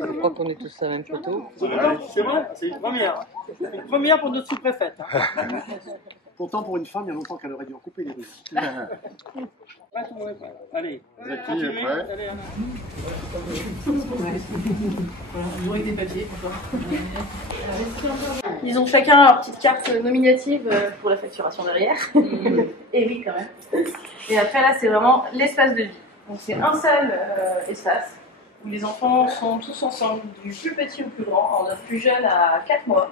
Je crois qu'on est tous à la même photo. C'est vrai, c'est une première. Une première pour notre sous-préfète. Pourtant, pour une femme, il y a longtemps qu'elle aurait dû en couper les rues. Allez, Zaki est prêt. allez, Anna. Ils ont chacun leur petite carte nominative pour la facturation derrière. Et oui, quand même. Et après, là, c'est vraiment l'espace de vie. Donc, c'est un seul espace où les enfants sont tous ensemble, du plus petit au plus grand, alors, notre plus jeune à 4 mois.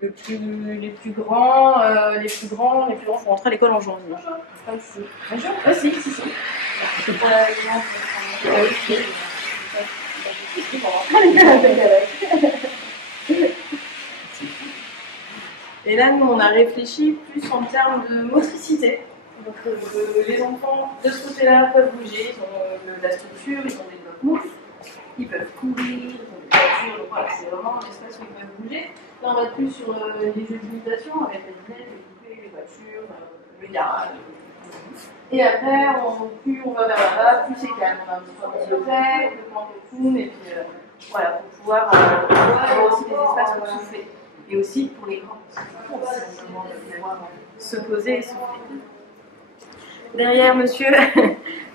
Les plus grands vont rentrer à l'école en janvier. Pas ici. Bonjour. Ah, si. Et là, nous, on a réfléchi plus en termes de motricité. Donc, les enfants de ce côté-là peuvent bouger, ils ont de la structure, ils ont des blocs-moufs, ils peuvent courir, ils ont des voitures, donc voilà, c'est vraiment un espace où ils peuvent bouger. Là, on va plus sur les jeux d'imitation avec les lunettes, les poupées, les voitures, le garage. Et après, plus on va vers là-bas, plus c'est calme. On a un petit peu de bibliothèque, le plan cocoon, et puis voilà, pour pouvoir avoir aussi des espaces pour souffler. Et aussi pour les grands, pour pouvoir se poser et souffler. Derrière, monsieur,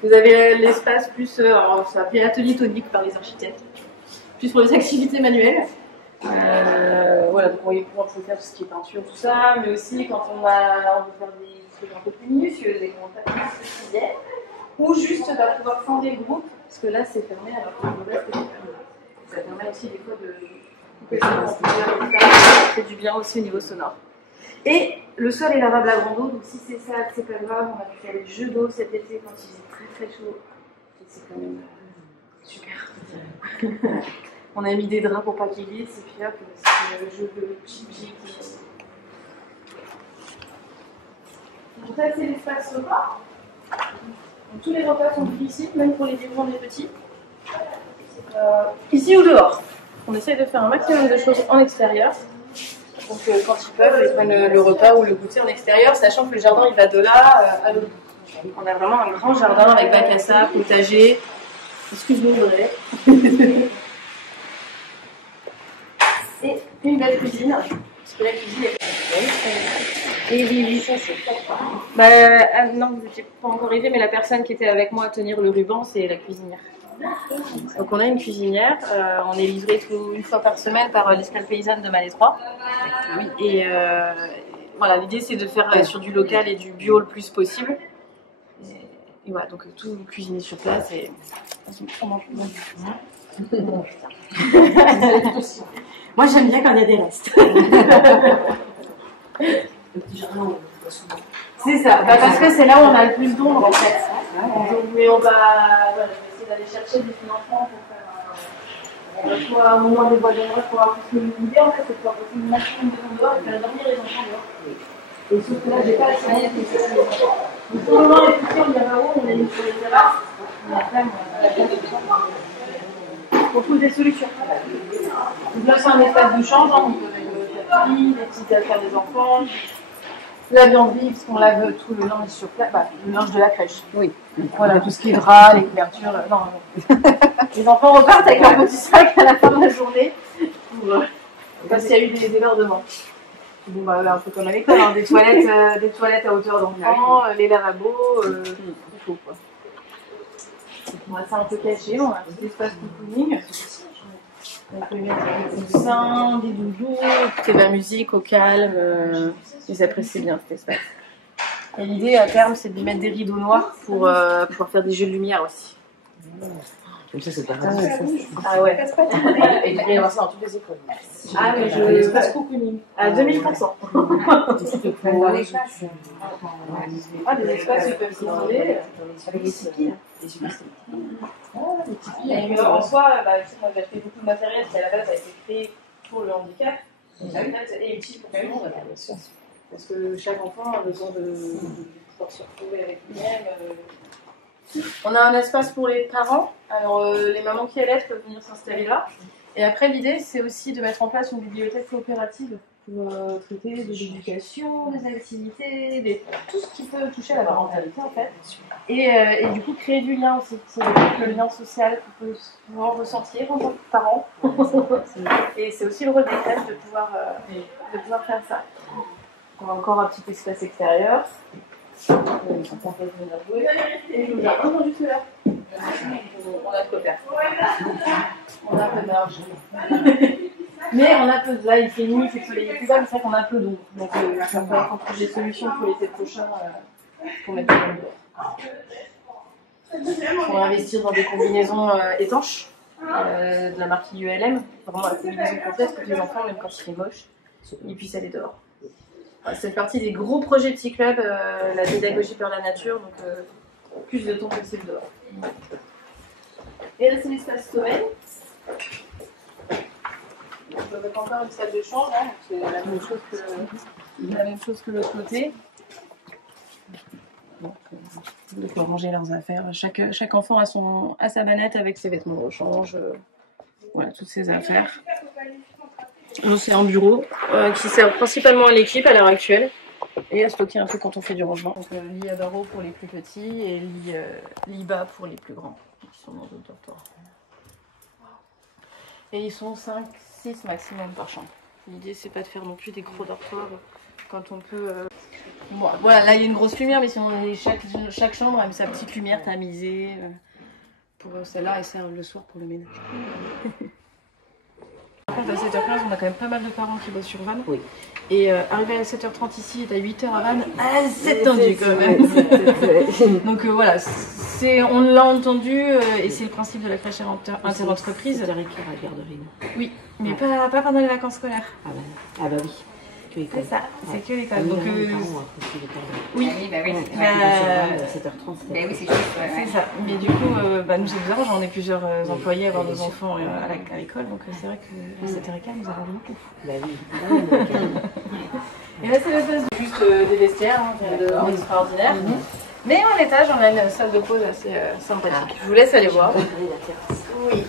vous avez l'espace plus, alors ça s'appelle atelier tonique par les architectes, plus pour les activités manuelles. Voilà, donc on va pouvoir faire tout ce qui est peinture, tout ça, mais aussi quand on veut faire des trucs un peu plus minutieux, des contacts quotidiennes, ou juste pouvoir fonder le groupe, parce que là c'est fermé alors que le reste est fermé. Ça permet aussi des fois de couper ça fait du bien aussi au niveau sonore. Et le sol est lavable à grande eau, donc si c'est ça, c'est pas grave, on a pu faire des jeux d'eau cet été quand il faisait très chaud. C'est quand même super. On a mis des draps pour pas qu'ils glissent, et puis hop, c'est le jeu de chichi. Donc ça, c'est l'espace repas. Donc, tous les repas sont pris ici, même pour les grands et les petits. Ici ou dehors. On essaye de faire un maximum de choses en extérieur. Donc quand ils peuvent, ils prennent le repas ou le goûter en extérieur, sachant que le jardin il va de là à l'autre. On a vraiment un grand jardin avec bac à sable, potager. Excuse-nous, Audrey. Et une belle cuisine. Parce que la cuisine est... Et oui, ça c'est top. Non, vous n'étiez pas encore arrivé, mais la personne qui était avec moi à tenir le ruban, c'est la cuisinière. Donc on a une cuisinière, on est livré une fois par semaine par l'escale paysanne de Malétroit. Et voilà, l'idée c'est de faire sur du local et du bio le plus possible. Et voilà, donc tout cuisiner sur place et on mange bien. Moi j'aime bien quand il y a des restes. C'est ça, parce que c'est là où on a le plus d'ombre en fait. Mais on va essayer d'aller chercher des financements pour faire soit un moment des bois d'ombre pour avoir plus de l'idée en fait, c'est de pouvoir passer une maximum de temps dehors et faire dormir les enfants dehors. Et sauf que là j'ai pas assez de temps. Donc pour le moment les petits on y va haut, on est sur les terrasses, mais après on trouve des solutions. Donc là c'est un espace de change, on peut mettre le tapis, des petites affaires des enfants. La viande vive, parce qu'on lave tout le linge sur place, le linge de la crèche. Oui. Voilà, tout ce qui est drap, les couvertures. Non. Les enfants repartent avec leur petit sac à la fin de la journée parce qu'il y a eu des débordements. Bon, un peu comme à l'école, hein, des toilettes à hauteur d'enfant, les lavabos, tout chaud, quoi. On va ça un peu caché, on a un petit espace cocooning. On peut mettre des coussins, des doudous, écouter de la musique au calme. Ils apprécient bien cet espace. Et l'idée à terme, c'est de mettre des rideaux noirs pour pouvoir faire des jeux de lumière aussi. Comme ça, c'est pas grave. Ah ouais. Et il devrait y avoir ça dans toutes les écoles. Ah, mais je passe cocooning. À 2000%. Ah, des espaces où ils peuvent s'isoler. Avec des tipis. Et en soi, j'ai acheté beaucoup de matériel qui à la base a été créé pour le handicap. Et utile pour tout le monde. Parce que chaque enfant a besoin de pouvoir se retrouver avec lui-même. On a un espace pour les parents. Alors, les mamans qui allaitent peuvent venir s'installer là. Et après, l'idée, c'est aussi de mettre en place une bibliothèque coopérative pour traiter de l'éducation, des activités, tout ce qui peut toucher à la parentalité en fait. Et du coup créer du lien aussi, c'est le lien social qu'on peut souvent ressentir en tant que parent. Et c'est aussi le rôle des crèches de pouvoir faire ça. On a encore un petit espace extérieur. On venir jouer. Et nous avons entendu cela. On a de quoi faire. On a un peu d'argent. Mais on a peu de là, il fait nuit, il fait le soleil plus bas, mais c'est vrai qu'on a un peu d'ombre. Donc ça peut être trouver des solutions pour l'été prochain pour mettre le dehors. On va investir dans des combinaisons étanches de la marque ULM, vraiment la combinaison complète pour que les enfants, même quand il fait moche, ils puissent aller dehors. C'est partie des gros projets Petit Club, la pédagogie par la nature, donc plus de temps possible dehors. Et là c'est l'espace sommeil. On va mettre encore une salle de chambre, hein, c'est la même chose que l'autre côté. Ils peuvent ranger leurs affaires. Chaque enfant a sa manette avec ses vêtements de rechange, voilà, toutes ses affaires. C'est un bureau qui sert principalement à l'équipe à l'heure actuelle et à stocker un peu quand on fait du rangement. Donc lit à barreaux pour les plus petits et lit bas pour les plus grands qui sont dans d'autres dortoirs. Et ils sont 5-6 maximum par chambre. L'idée c'est pas de faire non plus des gros dortoirs quand on peut... Bon, voilà, là il y a une grosse lumière, mais sinon chaque chambre a sa petite lumière tamisée. Pour celle-là, elle sert le soir pour le ménage. Par contre, à 7h15, on a quand même pas mal de parents qui bossent sur Vannes. Oui. Et arriver à 7h30 ici et à 8h à Vannes, c'est tendu quand même. Donc voilà, on l'a entendu et c'est le principe de la crèche interentreprise. C'est avec la garderie. Oui, mais pas pendant les vacances scolaires. Ah bah oui. C'est ça, c'est que l'école. Donc, oui, bah oui. 7h30, oui, c'est juste. C'est ça. Mais du coup, nous c'est bizarre, j'en ai plusieurs employés à avoir des enfants à l'école, donc c'est vrai que à 7h15, nous avons beaucoup. Bah oui. Et là, c'est l'espace juste des vestiaires, hein, extraordinaire. Mais en étage, on a une salle de pause assez sympathique. Je vous laisse aller voir. Oui.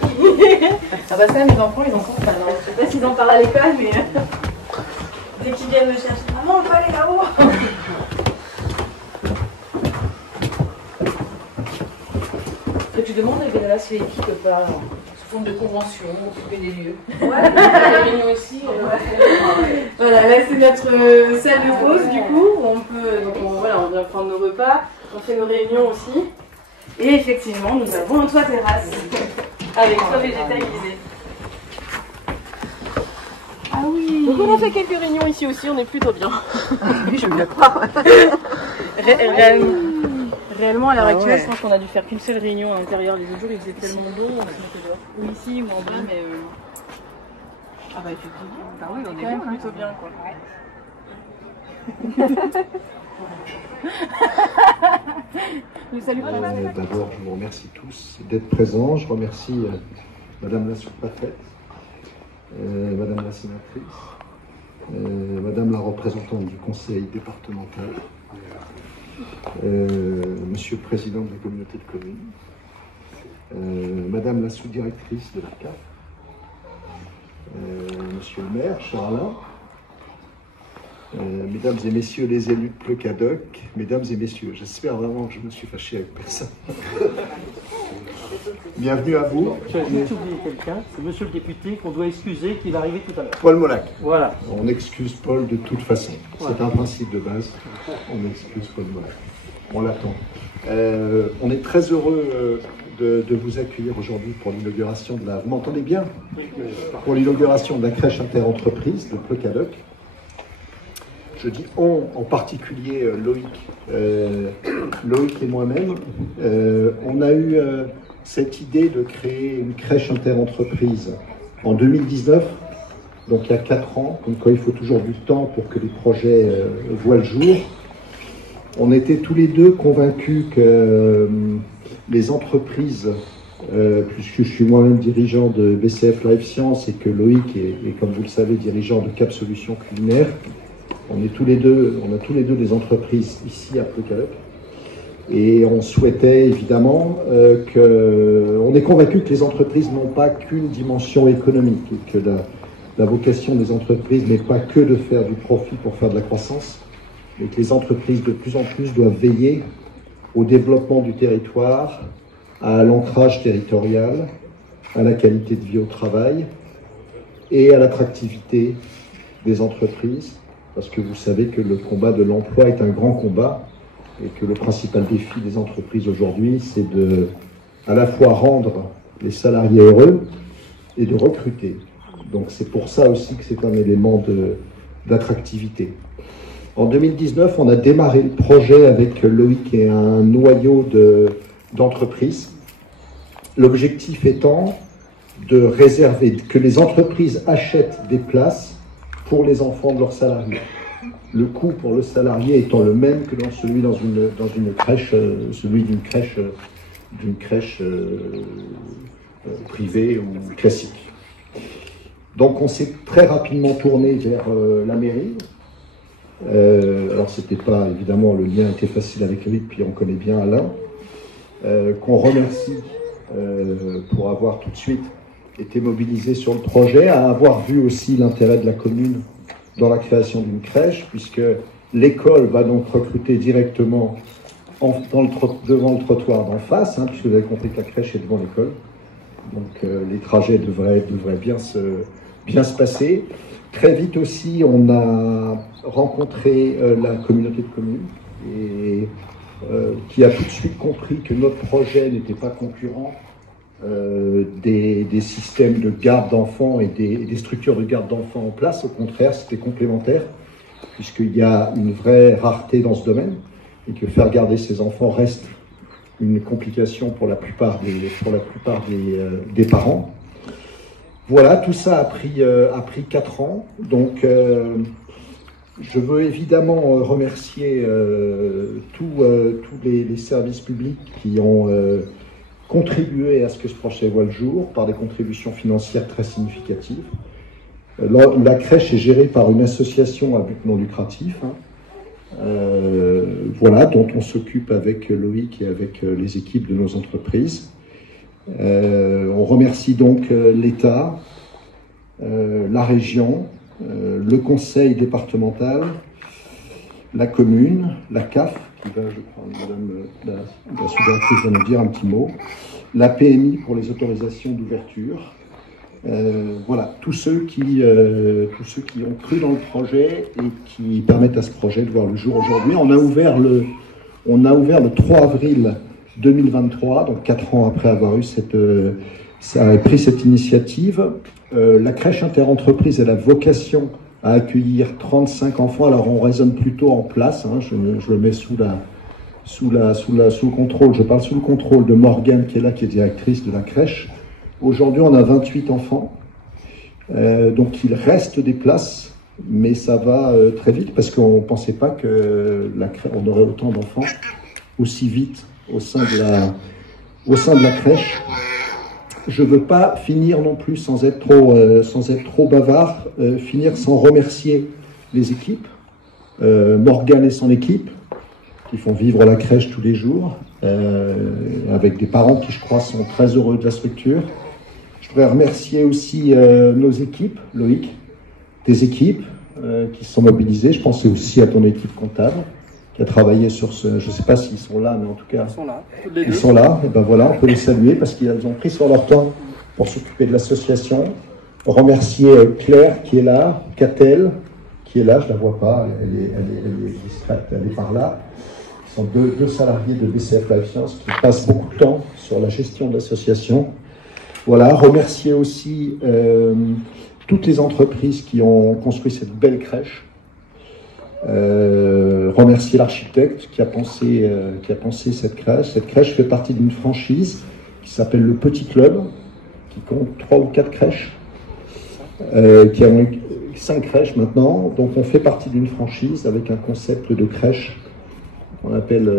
Ah bah ça, mes enfants, ils en sont pas. Je sais pas s'ils en parlent à l'école, mais dès qu'ils viennent me chercher, maman, on peut aller là-haut. Tu demandes à Bénéla si l'équipe peut pas sous forme de convention, occuper des lieux. Ouais, les réunions aussi. Voilà, là c'est notre salle de pause du coup, où on peut, on vient prendre nos repas, on fait nos réunions aussi. Et effectivement, nous avons un toit terrasse avec toit végétalisé. Ah oui. Donc on a fait quelques réunions ici aussi, on est plutôt bien. Oui, je me le crois. Réellement, à l'heure actuelle, je pense qu'on a dû faire qu'une seule réunion à l'intérieur. Les autres jours, il faisait tellement beau, on se mettait dehors. Ou ici, ou en bas, mais... Ah bah effectivement. Bah oui, on est quand même bien, plutôt bien, quoi. Ouais. D'abord, je vous remercie tous d'être présents. Je remercie Madame la sous-préfète, Madame la sénatrice, Madame la représentante du conseil départemental, Monsieur le président de la communauté de communes, Madame la sous-directrice de la CAF, Monsieur le maire, Charlin, Mesdames et Messieurs les élus de Pleucadoc, Mesdames et Messieurs, j'espère vraiment que je me suis fâché avec personne. Bienvenue à vous. Tu as oublié quelqu'un, c'est Monsieur le député qu'on doit excuser, qui va arriver tout à l'heure. Paul Molac. Voilà. On excuse Paul de toute façon. C'est un principe de base. On excuse Paul Molac. On l'attend. On est très heureux de vous accueillir aujourd'hui pour l'inauguration de la... Vous m'entendez bien? Pour l'inauguration de la crèche interentreprise de Pleucadoc. Je dis on, en particulier Loïc. Loïc et moi-même, on a eu cette idée de créer une crèche interentreprise en 2019, donc il y a 4 ans, comme quoi il faut toujours du temps pour que les projets voient le jour. On était tous les deux convaincus que les entreprises, puisque je suis moi-même dirigeant de BCF Life Science et que Loïc est, comme vous le savez, dirigeant de Cap Solutions Culinaires, on a tous les deux des entreprises ici à Pleucadoc. Et on souhaitait évidemment on est convaincu que les entreprises n'ont pas qu'une dimension économique et que la vocation des entreprises n'est pas que de faire du profit pour faire de la croissance, mais que les entreprises de plus en plus doivent veiller au développement du territoire, à l'ancrage territorial, à la qualité de vie au travail et à l'attractivité des entreprises, parce que vous savez que le combat de l'emploi est un grand combat et que le principal défi des entreprises aujourd'hui, c'est de à la fois rendre les salariés heureux et de recruter. Donc c'est pour ça aussi que c'est un élément d'attractivité. En 2019, on a démarré le projet avec Loïc et un noyau d'entreprises. L'objectif étant de réserver, que les entreprises achètent des places pour les enfants de leurs salariés. Le coût pour le salarié étant le même que celui dans une crèche, celui d'une crèche privée ou classique. Donc on s'est très rapidement tourné vers la mairie. Alors c'était pas, évidemment, le lien était facile avec lui, puis on connaît bien Alain, qu'on remercie pour avoir tout de suite été mobilisé sur le projet, à avoir vu aussi l'intérêt de la commune dans la création d'une crèche, puisque l'école va donc recruter directement devant le trottoir d'en face, hein, puisque vous avez compris que la crèche est devant l'école. Donc les trajets devraient bien se passer. Très vite aussi, on a rencontré la communauté de communes et qui a tout de suite compris que notre projet n'était pas concurrent des systèmes de garde d'enfants et des structures de garde d'enfants en place. Au contraire, c'était complémentaire, puisqu'il y a une vraie rareté dans ce domaine et que faire garder ces enfants reste une complication pour la plupart des parents. Voilà, tout ça a pris 4 ans. Donc, je veux évidemment remercier tous les services publics qui ont contribué à ce que ce projet voit le jour par des contributions financières très significatives. La crèche est gérée par une association à but non lucratif, hein, voilà, dont on s'occupe avec Loïc et avec les équipes de nos entreprises. On remercie donc l'État, la région, le conseil départemental, la commune, la CAF, qui va, je crois, madame la sous-directrice va nous dire un petit mot, la PMI pour les autorisations d'ouverture. Voilà, tous ceux qui ont cru dans le projet et qui permettent à ce projet de voir le jour aujourd'hui. On a ouvert le 3 avril 2023, donc 4 ans après avoir pris cette initiative. La crèche interentreprise a la vocation à accueillir 35 enfants. Alors on raisonne plutôt en place, hein, je le mets sous le contrôle, je parle sous le contrôle de Morgane qui est là, qui est directrice de la crèche. Aujourd'hui on a 28 enfants, donc il reste des places, mais ça va très vite parce qu'on ne pensait pas qu'on aurait autant d'enfants aussi vite au sein de la crèche. Je ne veux pas finir non plus sans être trop bavard, finir sans remercier les équipes, Morgane et son équipe, qui font vivre la crèche tous les jours, avec des parents qui, je crois, sont très heureux de la structure. Je voudrais remercier aussi nos équipes, Loïc, tes équipes qui se sont mobilisées. Je pensais aussi à ton équipe comptable, qui a travaillé sur ce... Je ne sais pas s'ils sont là, mais en tout cas... Ils sont là. Et ben voilà, on peut les saluer parce qu'ils ont pris sur leur temps pour s'occuper de l'association. Remercier Claire qui est là, Catel qui est là, je ne la vois pas, elle est distraite, elle est par là. Ce sont deux salariés de BCF Life Science qui passent beaucoup de temps sur la gestion de l'association. Voilà, remercier aussi toutes les entreprises qui ont construit cette belle crèche. Remercier l'architecte qui a pensé cette crèche. Cette crèche fait partie d'une franchise qui s'appelle le Petit Club, qui compte 3 ou 4 crèches, qui a 5 crèches maintenant. Donc on fait partie d'une franchise avec un concept de crèche qu'on appelle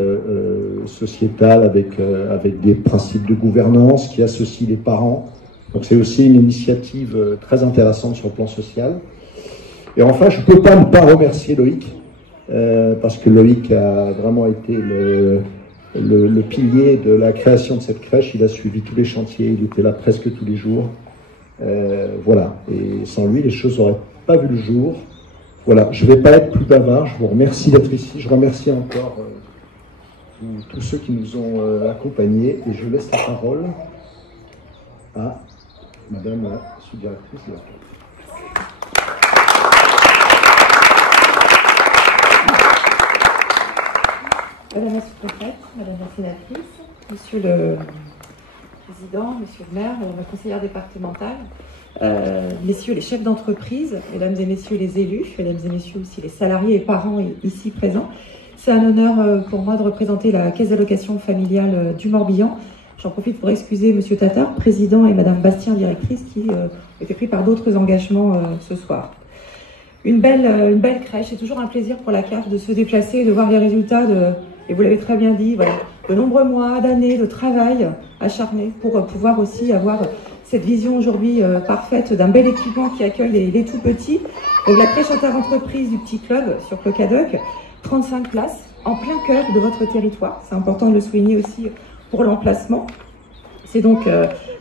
sociétal, avec des principes de gouvernance qui associent les parents. Donc c'est aussi une initiative très intéressante sur le plan social. Et enfin, je ne peux pas ne pas remercier Loïc, parce que Loïc a vraiment été le pilier de la création de cette crèche. Il a suivi tous les chantiers, il était là presque tous les jours. Voilà, et sans lui, les choses n'auraient pas vu le jour. Voilà, je ne vais pas être plus bavard, je vous remercie d'être ici, je remercie encore tous ceux qui nous ont accompagnés, et je laisse la parole à Madame la sous-directrice de la CAF. Madame la sous-préfète, Madame la sénatrice, Monsieur le Président, Monsieur le maire, Madame la conseillère départementale, Messieurs les chefs d'entreprise, Mesdames et Messieurs les élus, Mesdames et Messieurs aussi les salariés et parents ici présents. C'est un honneur pour moi de représenter la Caisse d'allocation familiale du Morbihan. J'en profite pour excuser Monsieur Tatar, président, et Madame Bastien, directrice, qui étaient pris par d'autres engagements ce soir. Une belle crèche, c'est toujours un plaisir pour la CAF de se déplacer et de voir les résultats et vous l'avez très bien dit, voilà, de nombreux mois, d'années de travail acharné pour pouvoir aussi avoir cette vision aujourd'hui parfaite d'un bel équipement qui accueille les tout petits. Donc la crèche inter-entreprise du Petit Club sur Clocadoc, 35 places en plein cœur de votre territoire. C'est important de le souligner aussi pour l'emplacement. C'est donc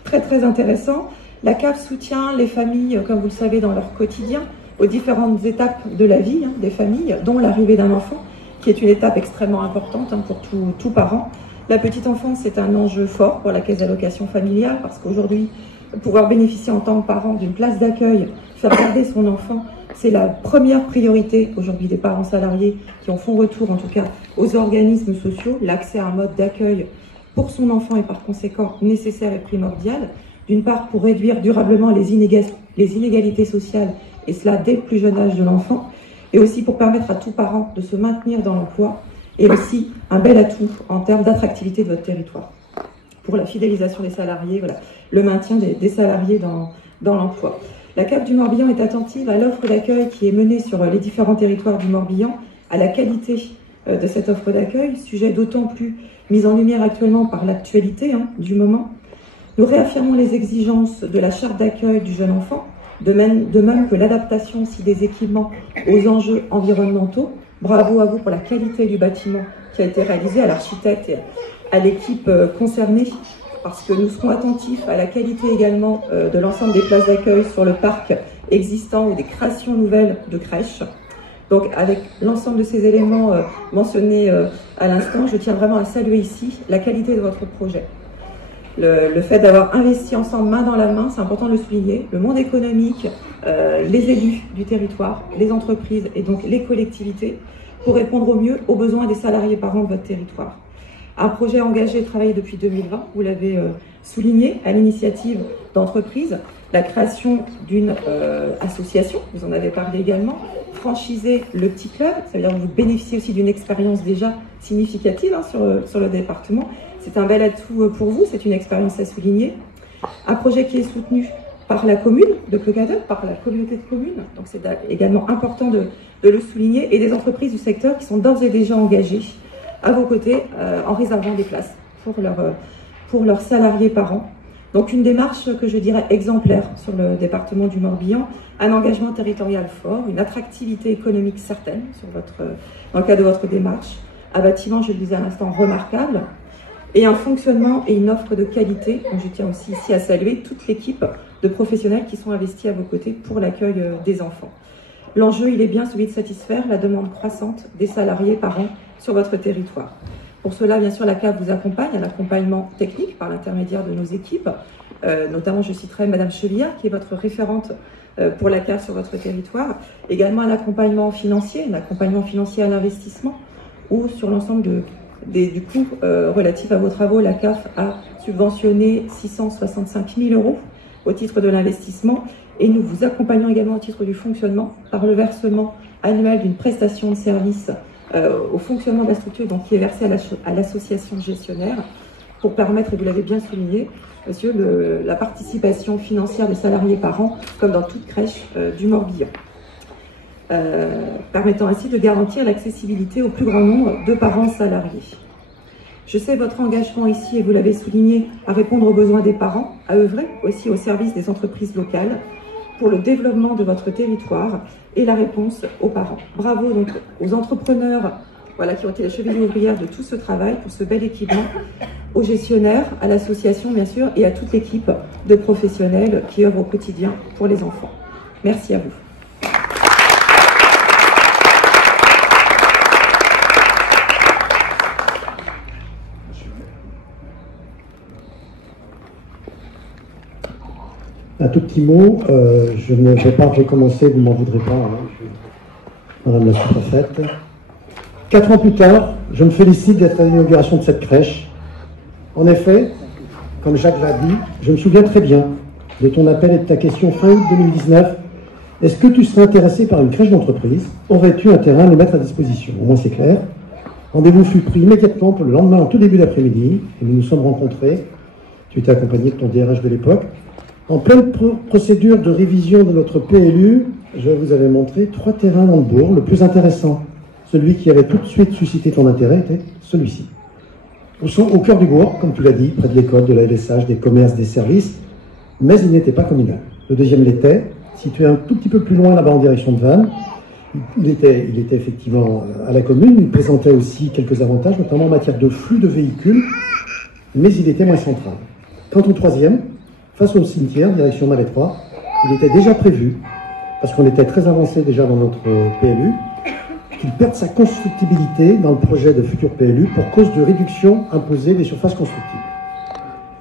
très intéressant. La CAF soutient les familles, comme vous le savez, dans leur quotidien, aux différentes étapes de la vie des familles, dont l'arrivée d'un enfant, qui est une étape extrêmement importante pour tout parent. La petite enfance, c'est un enjeu fort pour la Caisse d'allocation familiale, parce qu'aujourd'hui, pouvoir bénéficier en tant que parent d'une place d'accueil, faire garder son enfant, c'est la première priorité aujourd'hui des parents salariés qui en font retour, en tout cas, aux organismes sociaux. L'accès à un mode d'accueil pour son enfant est par conséquent nécessaire et primordial. D'une part, pour réduire durablement les inégalités sociales, et cela dès le plus jeune âge de l'enfant, et aussi pour permettre à tout parent de se maintenir dans l'emploi, et aussi un bel atout en termes d'attractivité de votre territoire. Pour la fidélisation des salariés, voilà, le maintien des salariés dans l'emploi. La CAF du Morbihan est attentive à l'offre d'accueil qui est menée sur les différents territoires du Morbihan, à la qualité de cette offre d'accueil, sujet d'autant plus mis en lumière actuellement par l'actualité du moment. Nous réaffirmons les exigences de la charte d'accueil du jeune enfant, de même que l'adaptation aussi des équipements aux enjeux environnementaux. Bravo à vous pour la qualité du bâtiment qui a été réalisé, à l'architecte et à l'équipe concernée, parce que nous serons attentifs à la qualité également de l'ensemble des places d'accueil sur le parc existant ou des créations nouvelles de crèches. Donc avec l'ensemble de ces éléments mentionnés à l'instant, je tiens vraiment à saluer ici la qualité de votre projet. Le fait d'avoir investi ensemble main dans la main, c'est important de le souligner, le monde économique, les élus du territoire, les entreprises et donc les collectivités, pour répondre au mieux aux besoins des salariés parents de votre territoire. Un projet engagé et travaillé depuis 2020, vous l'avez souligné, à l'initiative d'entreprises, la création d'une association, vous en avez parlé également, franchiser le Petit Club, ça veut dire que vous bénéficiez aussi d'une expérience déjà significative sur le département. C'est un bel atout pour vous, c'est une expérience à souligner. Un projet qui est soutenu par la commune de Clocadoc, par la communauté de communes, donc c'est également important de le souligner, et des entreprises du secteur qui sont d'ores et déjà engagées à vos côtés en réservant des places pour leurs salariés parents. Donc une démarche que je dirais exemplaire sur le département du Morbihan, un engagement territorial fort, une attractivité économique certaine dans le cadre de votre démarche, un bâtiment, je le disais à l'instant, remarquable, et un fonctionnement et une offre de qualité. Donc je tiens aussi ici à saluer toute l'équipe de professionnels qui sont investis à vos côtés pour l'accueil des enfants. L'enjeu, il est bien celui de satisfaire la demande croissante des salariés parents sur votre territoire. Pour cela, bien sûr, la CAF vous accompagne, un accompagnement technique par l'intermédiaire de nos équipes. Notamment, je citerai Madame Chevillard, qui est votre référente pour la CAF sur votre territoire. Également un accompagnement financier à l'investissement, ou sur l'ensemble du coût relatif à vos travaux, la CAF a subventionné 665 000 € au titre de l'investissement, et nous vous accompagnons également au titre du fonctionnement par le versement annuel d'une prestation de service au fonctionnement de la structure, donc qui est versée à l'association gestionnaire, pour permettre, et vous l'avez bien souligné, monsieur, la participation financière des salariés par an, comme dans toute crèche du Morbihan. Permettant ainsi de garantir l'accessibilité au plus grand nombre de parents salariés. Je sais votre engagement ici, et vous l'avez souligné, à répondre aux besoins des parents, à œuvrer aussi au service des entreprises locales pour le développement de votre territoire et la réponse aux parents. Bravo donc aux entrepreneurs, voilà, qui ont été les chevilles ouvrières de tout ce travail, pour ce bel équipement, aux gestionnaires, à l'association bien sûr, et à toute l'équipe de professionnels qui œuvrent au quotidien pour les enfants. Merci à vous. Un tout petit mot, je ne vais pas recommencer, vous ne m'en voudrez pas, hein, Madame la sous-préfète. 4 ans plus tard, je me félicite d'être à l'inauguration de cette crèche. En effet, comme Jacques l'a dit, je me souviens très bien de ton appel et de ta question fin août 2019. Est-ce que tu serais intéressé par une crèche d'entreprise? Aurais-tu un terrain à nous mettre à disposition? Au moins c'est clair. Rendez-vous fut pris immédiatement pour le lendemain en tout début d'après-midi, et nous nous sommes rencontrés. Tu étais accompagné de ton DRH de l'époque. En pleine procédure de révision de notre PLU, je vous avais montré 3 terrains dans le bourg. Le plus intéressant, celui qui avait tout de suite suscité ton intérêt, était celui-ci. Au cœur du bourg, comme tu l'as dit, près de l'école, de la LSH, des commerces, des services, mais il n'était pas communal. Le deuxième l'était, situé un tout petit peu plus loin là-bas en direction de Vannes. Il était effectivement à la commune, il présentait aussi quelques avantages, notamment en matière de flux de véhicules, mais il était moins central. Quant au troisième, face au cimetière, direction Malétroit, il était déjà prévu, parce qu'on était très avancé déjà dans notre PLU, qu'il perde sa constructibilité dans le projet de futur PLU pour cause de réduction imposée des surfaces constructibles.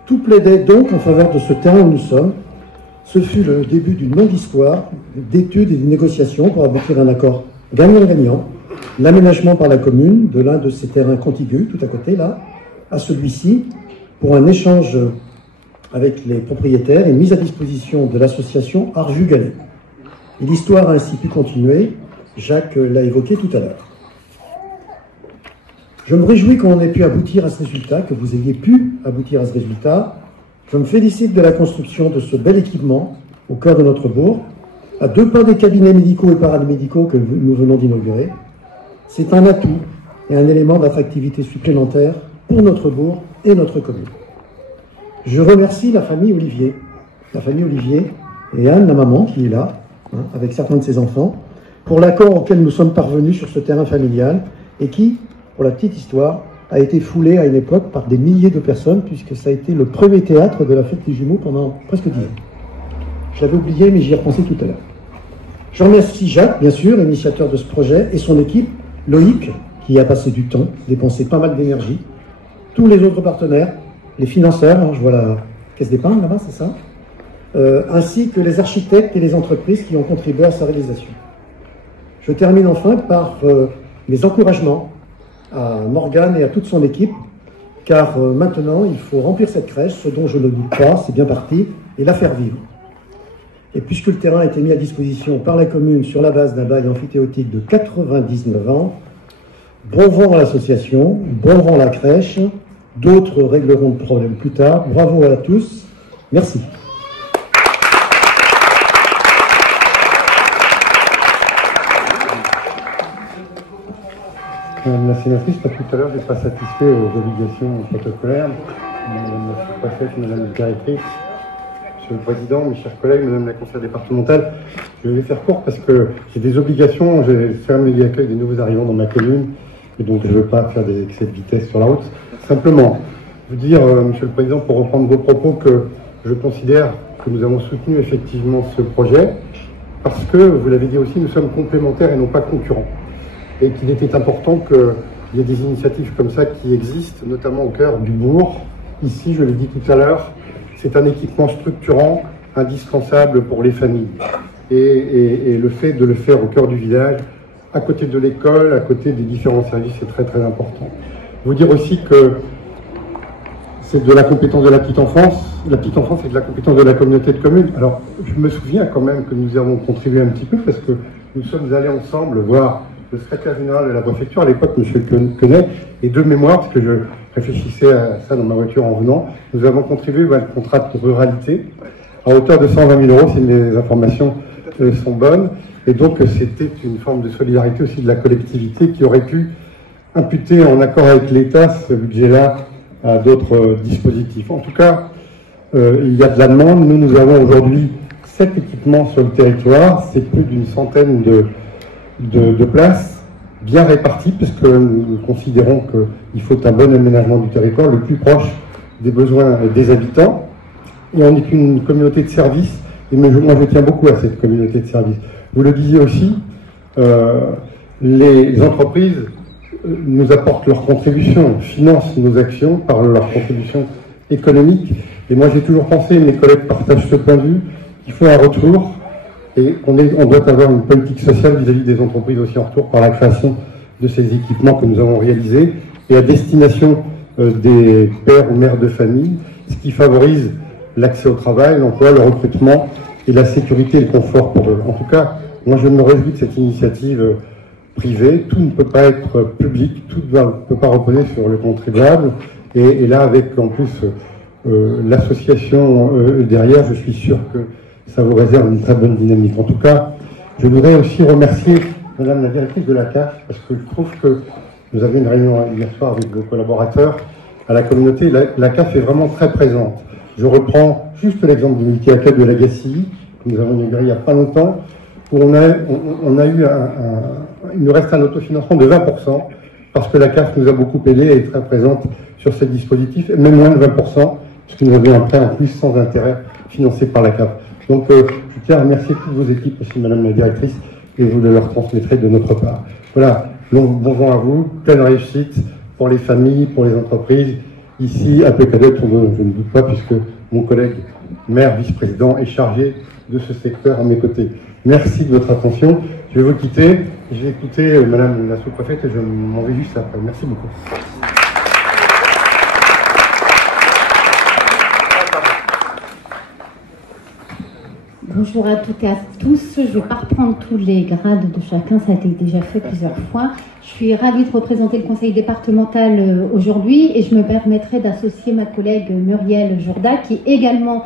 Tout plaidait donc en faveur de ce terrain où nous sommes. Ce fut le début d'une longue histoire d'études et de négociations pour aboutir à un accord gagnant-gagnant. L'aménagement par la commune de l'un de ces terrains contigus, tout à côté là, à celui-ci, pour un échange avec les propriétaires et mise à disposition de l'association Arjus-Gallet. Et l'histoire a ainsi pu continuer, Jacques l'a évoqué tout à l'heure. Je me réjouis qu'on ait pu aboutir à ce résultat, que vous ayez pu aboutir à ce résultat. Je me félicite de la construction de ce bel équipement au cœur de notre bourg, à 2 pas des cabinets médicaux et paramédicaux que nous venons d'inaugurer. C'est un atout et un élément d'attractivité supplémentaire pour notre bourg et notre commune. Je remercie la famille Olivier et Anne, la maman, qui est là, hein, avec certains de ses enfants, pour l'accord auquel nous sommes parvenus sur ce terrain familial et qui, pour la petite histoire, a été foulé à une époque par des milliers de personnes, puisque ça a été le premier théâtre de la fête des jumeaux pendant presque 10 ans. Je l'avais oublié, mais j'y ai repensé tout à l'heure. Je remercie Jacques, bien sûr, initiateur de ce projet, et son équipe, Loïc, qui a passé du temps, dépensé pas mal d'énergie, tous les autres partenaires, les financeurs, hein, je vois la caisse d'épargne là-bas, c'est ça, ainsi que les architectes et les entreprises qui ont contribué à sa réalisation. Je termine enfin par mes encouragements à Morgane et à toute son équipe, car maintenant, il faut remplir cette crèche, ce dont je ne doute pas, c'est bien parti, et la faire vivre. Et puisque le terrain a été mis à disposition par la commune sur la base d'un bail amphithéotique de 99 ans, bon vent à l'association, bon vent à la crèche, d'autres régleront le problème plus tard. Bravo à tous, merci. Madame la sénatrice, tout à l'heure, je n'ai pas satisfait aux obligations protocolaires. Madame la sous-préfète, Madame la directrice, Monsieur le Président, mes chers collègues, Madame la conseillère départementale, je vais faire court parce que j'ai des obligations, j'ai le cérémonie d'accueil des nouveaux arrivants dans ma commune, et donc je ne veux pas faire des excès de vitesse sur la route. Simplement, vous dire, Monsieur le Président, pour reprendre vos propos, que je considère que nous avons soutenu effectivement ce projet, parce que, vous l'avez dit aussi, nous sommes complémentaires et non pas concurrents. Et qu'il était important qu'il y ait des initiatives comme ça qui existent, notamment au cœur du bourg. Ici, je l'ai dit tout à l'heure, c'est un équipement structurant, indispensable pour les familles. Et le fait de le faire au cœur du village, à côté de l'école, à côté des différents services, c'est très très important. Vous dire aussi que c'est de la compétence de la petite enfance est de la compétence de la communauté de communes. Alors, je me souviens quand même que nous avons contribué un petit peu, parce que nous sommes allés ensemble voir le secrétaire général de la préfecture, à l'époque, M. Quenet, et de mémoire, parce que je réfléchissais à ça dans ma voiture en venant, nous avons contribué à le contrat de ruralité, à hauteur de 120 000 € si mes informations sont bonnes, et donc c'était une forme de solidarité aussi de la collectivité qui aurait pu imputer en accord avec l'État ce budget-là à d'autres dispositifs. En tout cas, il y a de la demande. Nous avons aujourd'hui 7 équipements sur le territoire, c'est plus d'une centaine de places, bien répartie, parce que nous considérons qu'il faut un bon aménagement du territoire, le plus proche des besoins des habitants. Et on est une communauté de services, et moi je tiens beaucoup à cette communauté de services. Vous le disiez aussi, les entreprises nous apportent leur contribution, financent nos actions par leur contribution économique. Et moi j'ai toujours pensé, mes collègues partagent ce point de vue, qu'il faut un retour, et on doit avoir une politique sociale vis-à-vis des entreprises aussi en retour par la création de ces équipements que nous avons réalisés, et à destination des pères ou mères de famille, ce qui favorise l'accès au travail, l'emploi, le recrutement et la sécurité et le confort pour eux. En tout cas, moi je me réjouis de cette initiative privée. Tout ne peut pas être public, tout ne peut pas reposer sur le contribuable. Et là, avec en plus l'association derrière, je suis sûr que ça vous réserve une très bonne dynamique. En tout cas, je voudrais aussi remercier Madame la directrice de la CAF, parce que je trouve que nous avions une réunion hier soir avec vos collaborateurs à la communauté. La CAF est vraiment très présente. Je reprends juste l'exemple du multi-accueil de la GACI, que nous avons inauguré il n'y a pas longtemps, où on a eu il nous reste un autofinancement de 20%, parce que la CAF nous a beaucoup aidé et est très présente sur ces dispositifs, même moins de 20%, parce que nous avions un prêt en plus sans intérêt financé par la CAF. Donc je tiens à remercier toutes vos équipes aussi, Madame la directrice, et vous le leur transmettrez de notre part. Voilà, donc bon vent à vous, pleine réussite pour les familles, pour les entreprises. Ici, à Pécadet, je ne doute pas, puisque mon collègue maire, vice-président, est chargé de ce secteur à mes côtés. Merci de votre attention. Je vais vous quitter. Je vais écouter Madame la sous-préfète et je m'en vais juste après. Merci beaucoup. Bonjour à toutes et à tous. Je ne vais pas reprendre tous les grades de chacun, ça a été déjà fait plusieurs fois. Je suis ravie de représenter le conseil départemental aujourd'hui et je me permettrai d'associer ma collègue Muriel Jourda, qui est également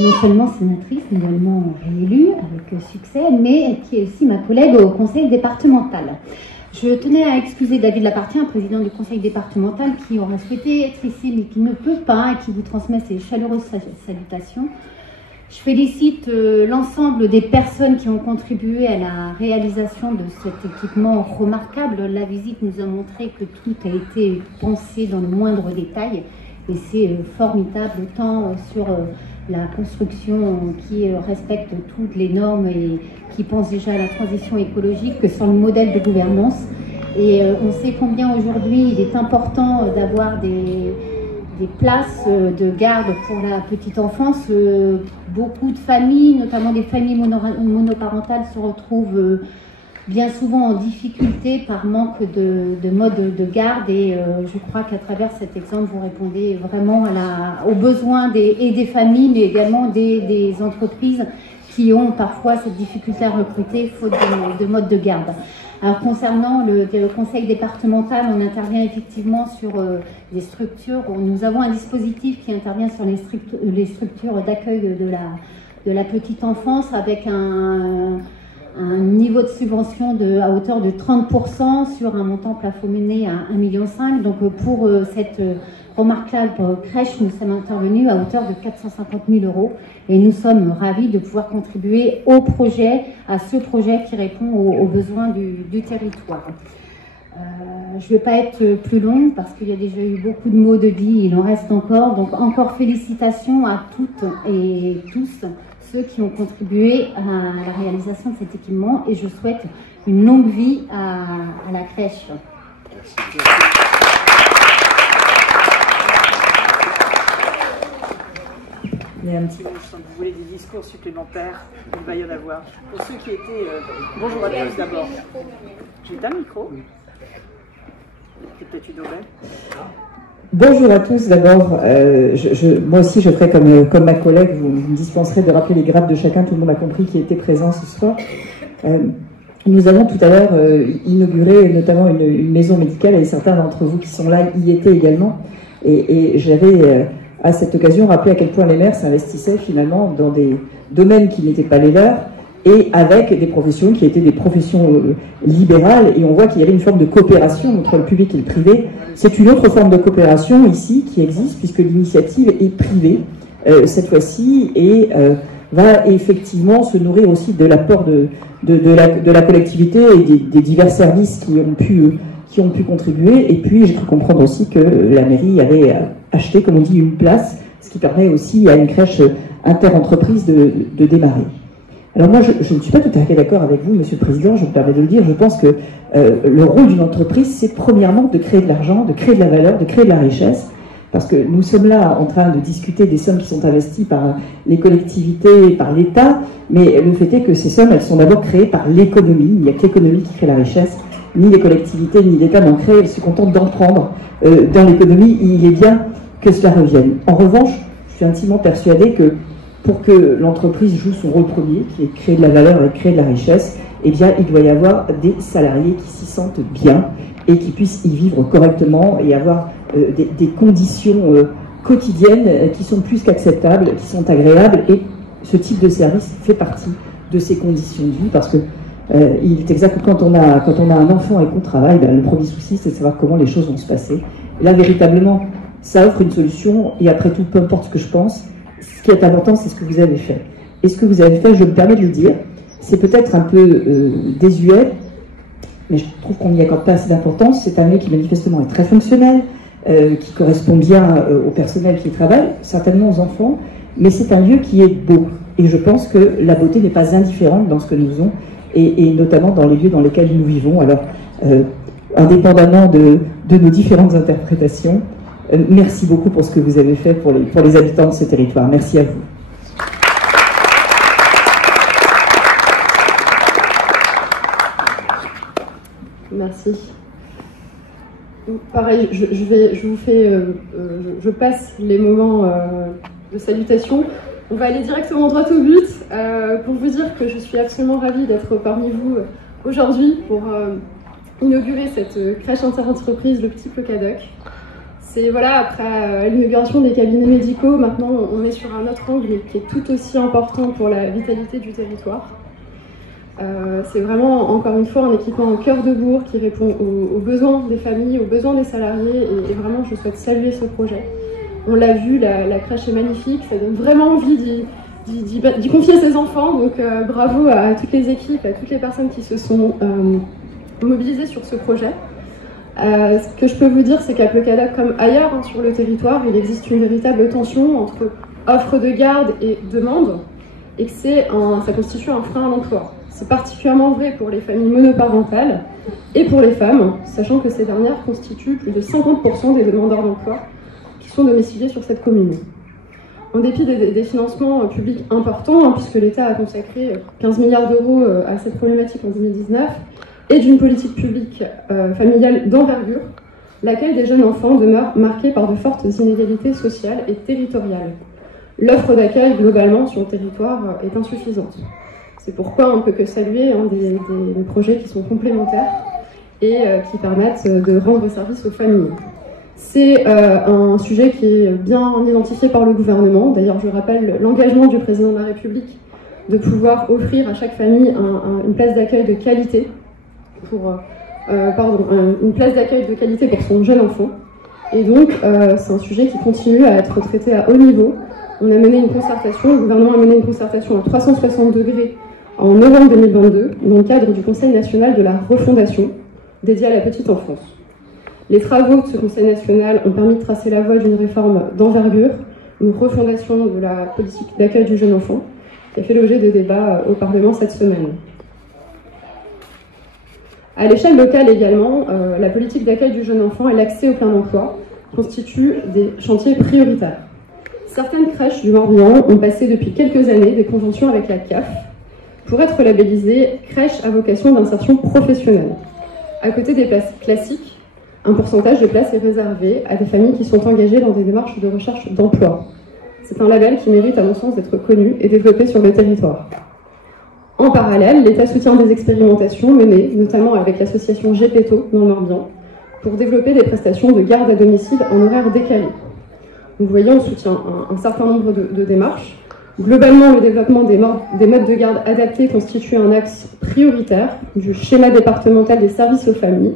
non seulement sénatrice, mais également réélue avec succès, mais qui est aussi ma collègue au conseil départemental. Je tenais à excuser David Lapartien, président du conseil départemental, qui aurait souhaité être ici mais qui ne peut pas et qui vous transmet ses chaleureuses salutations. Je félicite l'ensemble des personnes qui ont contribué à la réalisation de cet équipement remarquable. La visite nous a montré que tout a été pensé dans le moindre détail et c'est formidable, tant sur la construction qui respecte toutes les normes et qui pense déjà à la transition écologique que sur le modèle de gouvernance. Et on sait combien aujourd'hui il est important d'avoir des places de garde pour la petite enfance. Beaucoup de familles, notamment des familles monoparentales, se retrouvent bien souvent en difficulté par manque de mode de garde et je crois qu'à travers cet exemple, vous répondez vraiment aux besoins des familles, mais également des entreprises qui ont parfois cette difficulté à recruter faute de mode de garde. Alors, concernant le conseil départemental, on intervient effectivement sur des structures. Nous avons un dispositif qui intervient sur les structures d'accueil de la petite enfance avec un niveau de subvention à hauteur de 30% sur un montant plafonné à 1,5 million. Donc pour cette remarquable crèche, nous sommes intervenus à hauteur de 450 000 € et nous sommes ravis de pouvoir contribuer à ce projet qui répond aux besoins du territoire. Je ne vais pas être plus longue parce qu'il y a déjà eu beaucoup de mots de dit, il en reste encore. Donc encore félicitations à toutes et tous ceux qui ont contribué à la réalisation de cet équipement et je souhaite une longue vie à la crèche. Merci. Si vous voulez des discours supplémentaires, il va y en avoir. Pour ceux qui étaient... bonjour à tous d'abord. J'ai un micro. C'est peut-être une aubaine. Bonjour à tous d'abord. Moi aussi je ferai comme ma collègue, vous me dispenserez de rappeler les grades de chacun, tout le monde a compris qui était présent ce soir. Nous avons tout à l'heure inauguré notamment une maison médicale et certains d'entre vous qui sont là y étaient également. Et j'avais... à cette occasion, rappeler à quel point les maires s'investissaient finalement dans des domaines qui n'étaient pas les leurs et avec des professions qui étaient des professions libérales. Et on voit qu'il y avait une forme de coopération entre le public et le privé. C'est une autre forme de coopération ici qui existe puisque l'initiative est privée cette fois-ci et va effectivement se nourrir aussi de l'apport de la collectivité et des divers services qui ont pu contribuer. Et puis j'ai cru comprendre aussi que la mairie avait acheté, comme on dit, une place, ce qui permet aussi à une crèche inter-entreprise de démarrer. Alors moi, je ne suis pas tout à fait d'accord avec vous, Monsieur le Président, je me permets de le dire. Je pense que le rôle d'une entreprise, c'est premièrement de créer de l'argent, de créer de la valeur, de créer de la richesse, parce que nous sommes là en train de discuter des sommes qui sont investies par les collectivités, par l'État, mais le fait est que ces sommes, elles sont d'abord créées par l'économie. Il n'y a que l'économie qui crée la richesse, ni les collectivités, ni l'État n'en créent, ils se contentent d'en prendre. Dans l'économie, il est bien que cela revienne. En revanche, je suis intimement persuadée que pour que l'entreprise joue son rôle premier, qui est de créer de la valeur et de créer de la richesse, eh bien, il doit y avoir des salariés qui s'y sentent bien et qui puissent y vivre correctement et avoir des conditions quotidiennes qui sont plus qu'acceptables, qui sont agréables. Et ce type de service fait partie de ces conditions de vie, parce que il est exact que quand on a un enfant et qu'on travaille, ben, le premier souci, c'est de savoir comment les choses vont se passer. Et là, véritablement, ça offre une solution. Et après tout, peu importe ce que je pense, ce qui est important, c'est ce que vous avez fait. Et ce que vous avez fait, je me permets de le dire, c'est peut-être un peu désuet, mais je trouve qu'on n'y accorde pas assez d'importance. C'est un lieu qui manifestement est très fonctionnel, qui correspond bien au personnel qui y travaille, certainement aux enfants, mais c'est un lieu qui est beau. Et je pense que la beauté n'est pas indifférente dans ce que nous faisons, et notamment dans les lieux dans lesquels nous vivons. Alors, indépendamment de nos différentes interprétations, merci beaucoup pour ce que vous avez fait pour les habitants de ce territoire. Merci à vous. Merci. Pareil, je passe les moments de salutation. On va aller directement droit au but pour vous dire que je suis absolument ravie d'être parmi vous aujourd'hui pour inaugurer cette crèche inter-entreprise, le Petit Plocadoc. C'est voilà, après l'inauguration des cabinets médicaux, maintenant on est sur un autre angle qui est tout aussi important pour la vitalité du territoire. C'est vraiment, encore une fois, un équipement au cœur de bourg qui répond aux besoins des familles, aux besoins des salariés, et vraiment je souhaite saluer ce projet. On l'a vu, la crèche est magnifique, ça donne vraiment envie d'y confier ses enfants, donc bravo à toutes les équipes, à toutes les personnes qui se sont mobilisées sur ce projet. Ce que je peux vous dire, c'est qu'à Plocadoc, comme ailleurs sur le territoire, il existe une véritable tension entre offre de garde et demande, et que ça constitue un frein à l'emploi. C'est particulièrement vrai pour les familles monoparentales et pour les femmes, sachant que ces dernières constituent plus de 50% des demandeurs d'emploi qui sont domiciliés sur cette commune. En dépit des financements publics importants, puisque l'État a consacré 15 milliards d'euros à cette problématique en 2019, et d'une politique publique familiale d'envergure, l'accueil des jeunes enfants demeure marqué par de fortes inégalités sociales et territoriales. L'offre d'accueil globalement sur le territoire est insuffisante. C'est pourquoi on ne peut que saluer des projets qui sont complémentaires et qui permettent de rendre service aux familles. C'est un sujet qui est bien identifié par le gouvernement. D'ailleurs, je rappelle l'engagement du président de la République de pouvoir offrir à chaque famille une place d'accueil de qualité une place d'accueil de qualité pour son jeune enfant. Et donc, c'est un sujet qui continue à être traité à haut niveau. On a mené une concertation, le gouvernement a mené une concertation à 360 degrés en novembre 2022, dans le cadre du Conseil national de la refondation, dédié à la petite enfance. Les travaux de ce Conseil national ont permis de tracer la voie d'une réforme d'envergure, une refondation de la politique d'accueil du jeune enfant, qui a fait l'objet de débats au Parlement cette semaine. À l'échelle locale également, la politique d'accueil du jeune enfant et l'accès au plein emploi constituent des chantiers prioritaires. Certaines crèches du Morbihan ont passé depuis quelques années des conventions avec la CAF pour être labellisées crèches à vocation d'insertion professionnelle. À côté des places classiques, un pourcentage de places est réservé à des familles qui sont engagées dans des démarches de recherche d'emploi. C'est un label qui mérite, à mon sens, d'être connu et développé sur le territoire. En parallèle, l'État soutient des expérimentations menées, notamment avec l'association GPETO dans le Morbihan, pour développer des prestations de garde à domicile en horaire décalé. Vous voyez, on soutient un certain nombre de démarches. Globalement, le développement des modes de garde adaptés constitue un axe prioritaire du schéma départemental des services aux familles,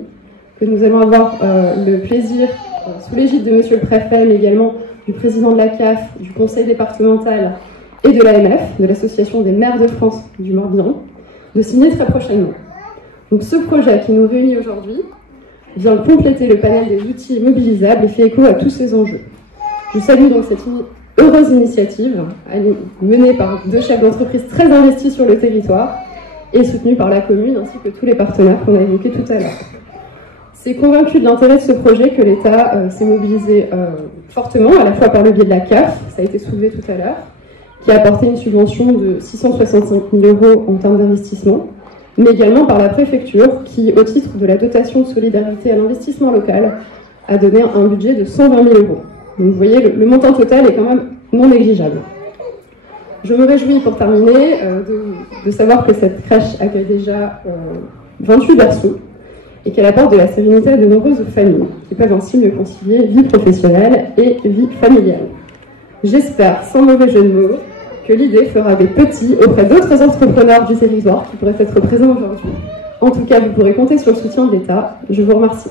que nous allons avoir le plaisir, sous l'égide de Monsieur le Préfet, mais également du président de la CAF, du conseil départemental et de l'AMF, de l'Association des maires de France du Morbihan, de signer très prochainement. Donc ce projet qui nous réunit aujourd'hui vient compléter le panel des outils mobilisables et fait écho à tous ces enjeux. Je salue donc cette heureuse initiative menée par 2 chefs d'entreprise très investis sur le territoire et soutenue par la commune ainsi que tous les partenaires qu'on a évoqués tout à l'heure. C'est convaincu de l'intérêt de ce projet que l'État s'est mobilisé fortement, à la fois par le biais de la CAF, ça a été soulevé tout à l'heure, qui a apporté une subvention de 665 000 € en termes d'investissement, mais également par la préfecture qui, au titre de la dotation de solidarité à l'investissement local, a donné un budget de 120 000 €. Donc vous voyez, le montant total est quand même non négligeable. Je me réjouis pour terminer de savoir que cette crèche accueille déjà 28 berceaux et qu'elle apporte de la sérénité à de nombreuses familles qui peuvent ainsi mieux concilier vie professionnelle et vie familiale. J'espère, sans mauvais jeu de mots, que l'idée fera des petits auprès d'autres entrepreneurs du territoire qui pourraient être présents aujourd'hui. En tout cas, vous pourrez compter sur le soutien de l'État. Je vous remercie.